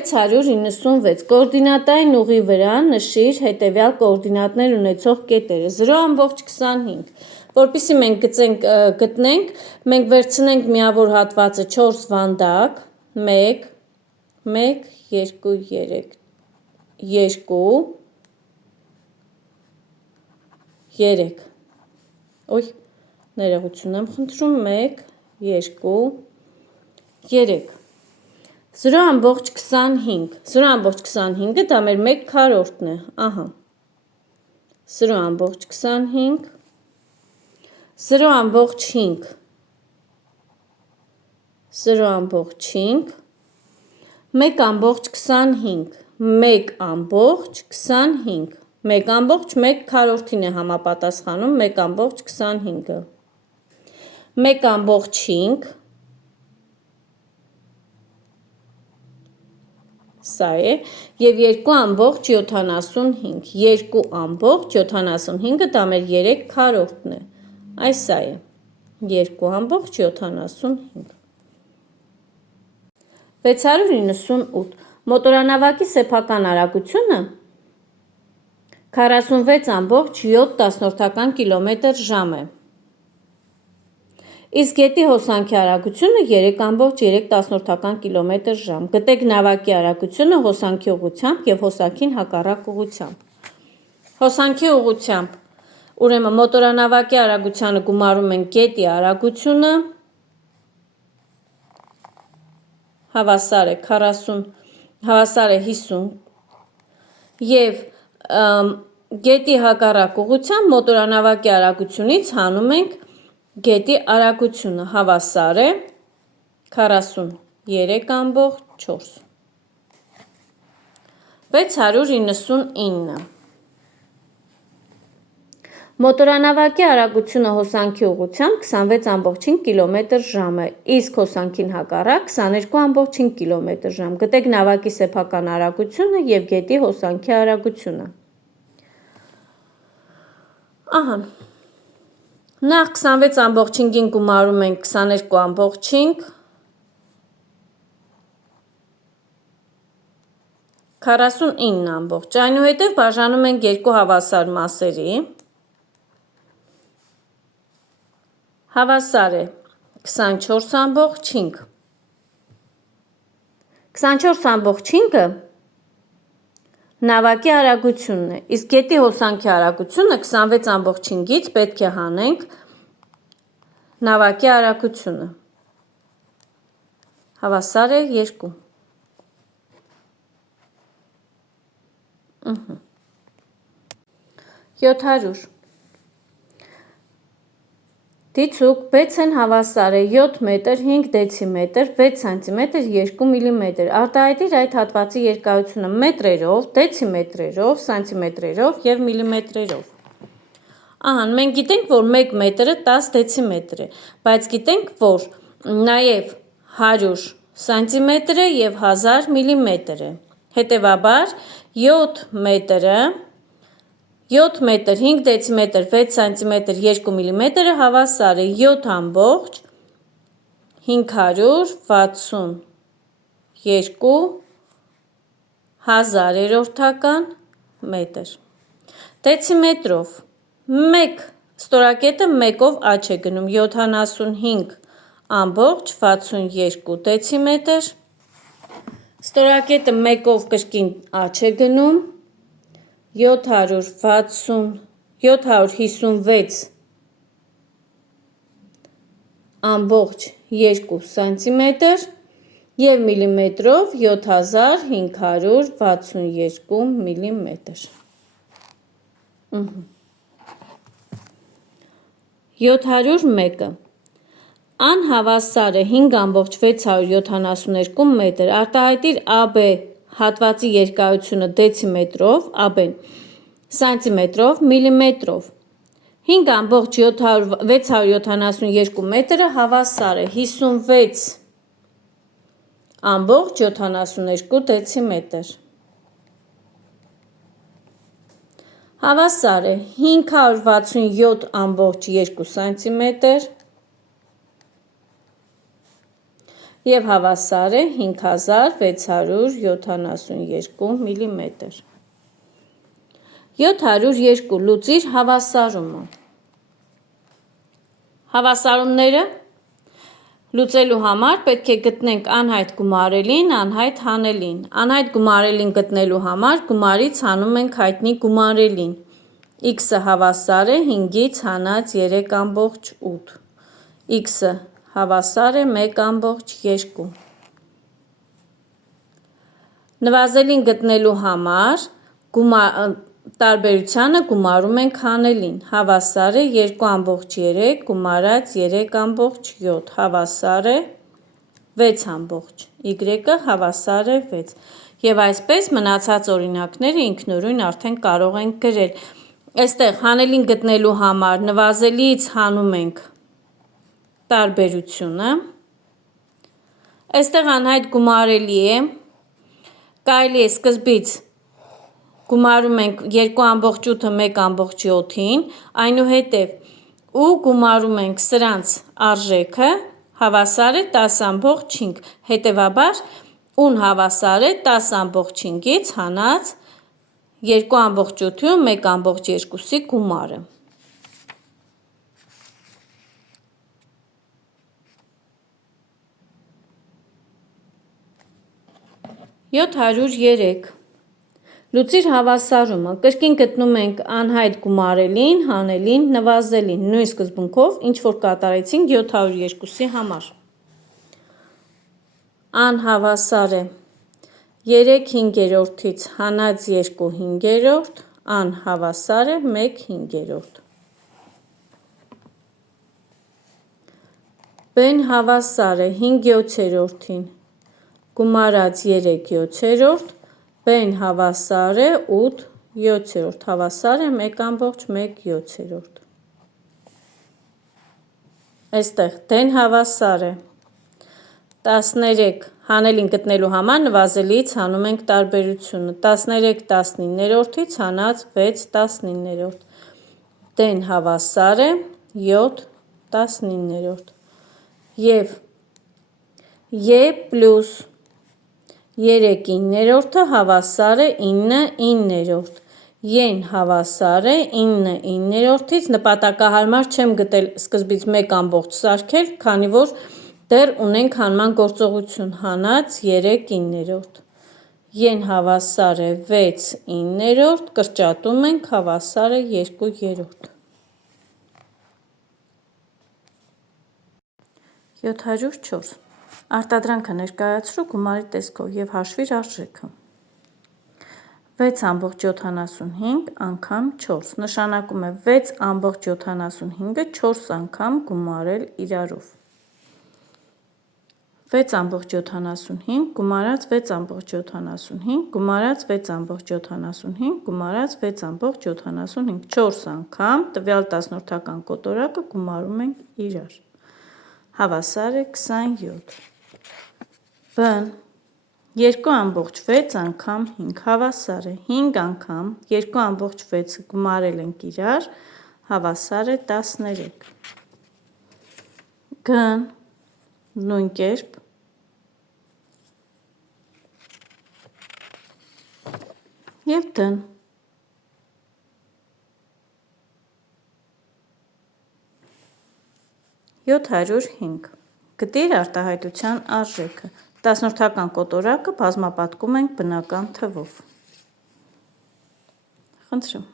696 կոորդինատային ուղի վրա նշիր հետևյալ կոորդինատներ ունեցող կետերը 0.25 որպեսզի մենք գտնենք մենք վերցնենք միավոր հատվածը 4 վանդակ 1 1 2 3 2 3 Ոյ ներողություն եմ խնդրում 1 2 3 0.25 0.25-ը դա մեր 1 քառորդն է, ահա 0.25 0.5 0.5 1.25 1.25 1.1 քառորդին է համապատասխանում 1.25-ը 1.5 Սա է և 2.75 2.75-ը դա մեր 3 քառորդն է, այս սա է 2.75 698 մոտորանավակի սեփական արագությունը 46.7 կմ/ժ է, իսկ գետի հոսանքի արագությունը 3.3 կմ/ժ, գտեք նավակի արագությունը հոսանքի ուղղությամբ և հոսանքին հակառակ ուղղությամբ, հոսանքի ուղղությամբ, ուրեմն մոտորանավակի արագությանը գումարում ենք գետի արագությունը, հավասար է 50 և գետի հակառակ ուղղությամբ մոտորանավակի արագությունից հանում ենք գետի արագությունը, հավասար է 43.4 699 Մոտորանավակի արագությունը հոսանքի ուղղությամբ 26.5 կմ/ժ է, իսկ հոսանքին հակառակ 22.5 կմ/ժ, գտեք նավակի սեփական արագությունը և գետի հոսանքի արագությունը, ահա, նախ 26.5-ին գումարում ենք 22.5 49, այնուհետև բաժանում ենք երկու հավասար մասերի, հավասար է 24.5 24.5-ը նավակի արագությունն է, իսկ գետի հոսանքի արագությունը 26.5-ից պետք է հանենք նավակի արագությունը, հավասար է 2 700 Դիցուք բեցեն հավասար է 7 մետր 5 դեցիմետր 6 սանտիմետր 2 միլիմետր, արտահայտիր այդ հատվածի երկարությունը մետրերով, դեցիմետրերով, սանտիմետրերով և միլիմետրերով, ահա, մենք գիտենք, որ 1 մետրը 10 դեցիմետր է, բայց գիտենք, որ նաև 100 սանտիմետր է և 1000 միլիմետր է, հետևաբար 7 մետր 5 դեցիմետր 6 սանտիմետր 2 միլիմետրը հավասար է 7.562 հազարերորդական մետր, դեցիմետրով 1 ստորակետը 1-ով աջ է գնում 75.62 դեցիմետր, ստորակետը 1-ով կրկին աջ է գնում 756.2 սանտիմետր և միլիմետրով 7562 միլիմետր, 701-ը անհավասար է 5.672 մետր, արտահայտիր AB հատվածի երկարությունը դեցիմետրով, AB-ն սանտիմետրով, միլիմետրով, 5.672 մետրը հավասար է 56.72 դեցիմետր, հավասար է 567.2 սանտիմետր և հավասար է 5672 միլիմետր։ 702 լուծիր հավասարումը։ Հավասարումները լուծելու համար պետք է գտնենք անհայտ գումարելին, անհայտ հանելին։ Անհայտ գումարելին գտնելու համար գումարից հանում ենք հայտնի գումարելին։ X-ը հավասար է 5-ից հանած 3,8։ X-ը հավասար է 1,2։ Նվազելին գտնելու համար տարբերությանը գումարում ենք հանելին։ Հավասար է 2,3 գումարած 3,7 հավասար է 6,. Y-ը հավասար է 6։ Եվ այսպես մնացած օրինակները ինքնուրույն արդեն կարող ենք գրել։ Այստեղ հանելին գտնելու համար նվազելից հանում ենք տարբերությունը։ Այստեղ անհայտ գումարելի է, կարելի է սկզբից գումարում ենք 2,8-ը 1,7-ին, այնուհետև ու գումարում ենք սրանց արժեքը, հավասար է 10,5, հետևաբար ուն հավասար է 10,5-ից հանած 2,8-ում 1,2-ի գումարը։ 703 լուծիր հավասարումը։ Կրկին գտնում ենք անհայտ գումարելին, հանելին, նվազելին, նույն սկզբունքով, ինչ որ կատարեցինք 702-ի համար։ Անհավասար է 3/5-ից հանած 2/5, անհավասար է 1/5։ B-ն հավասար է 5/7-ին գումարած 3/7, B-ն հավասար է 8/7, հավասար է 1,1/7։ Այստեղ D-ն հավասար է 13 հանելին գտնելու համար նվազելից հանում ենք տարբերությունը 13 19-ից հանած 6/19, D-ն հավասար է 7/19 և E պլյուս 3/9 հավասար է 9/9, Y-ն հավասար է 9/9-ից, նպատակահարմար չեմ գտել սկզբից 1 սարքել, քանի որ դեռ ունենք հանման գործողություն, հանած 3/9, Y-ն հավասար է 6/9, կրճատում ենք, հավասար է 2/3։ 704 արտադրանքը ներկայացրու գումարի տեսքով և հաշվիր արժեքը։ 6,75 անգամ 4 նշանակում է 6,75-ը 4 անգամ գումարել իրարով։ 6,75 գումարած 6,75 գումարած 6,75 գումարած 6,75 4 անգամ տվյալ տասնորդական կոտորակը գումարում ենք իրար։ Հավասար է 27։ B-ն 2,6 անգամ 5 հավասար է 5 անգամ 2,6-ը գումարել ենք իրար, հավասար է 13։ G-ն նույն կերպ և D-ն 705 գտիր արտահայտության արժեքը։ Տասնորդական կոտորակը բազմապատկում ենք բնական թվով։ Խնդրում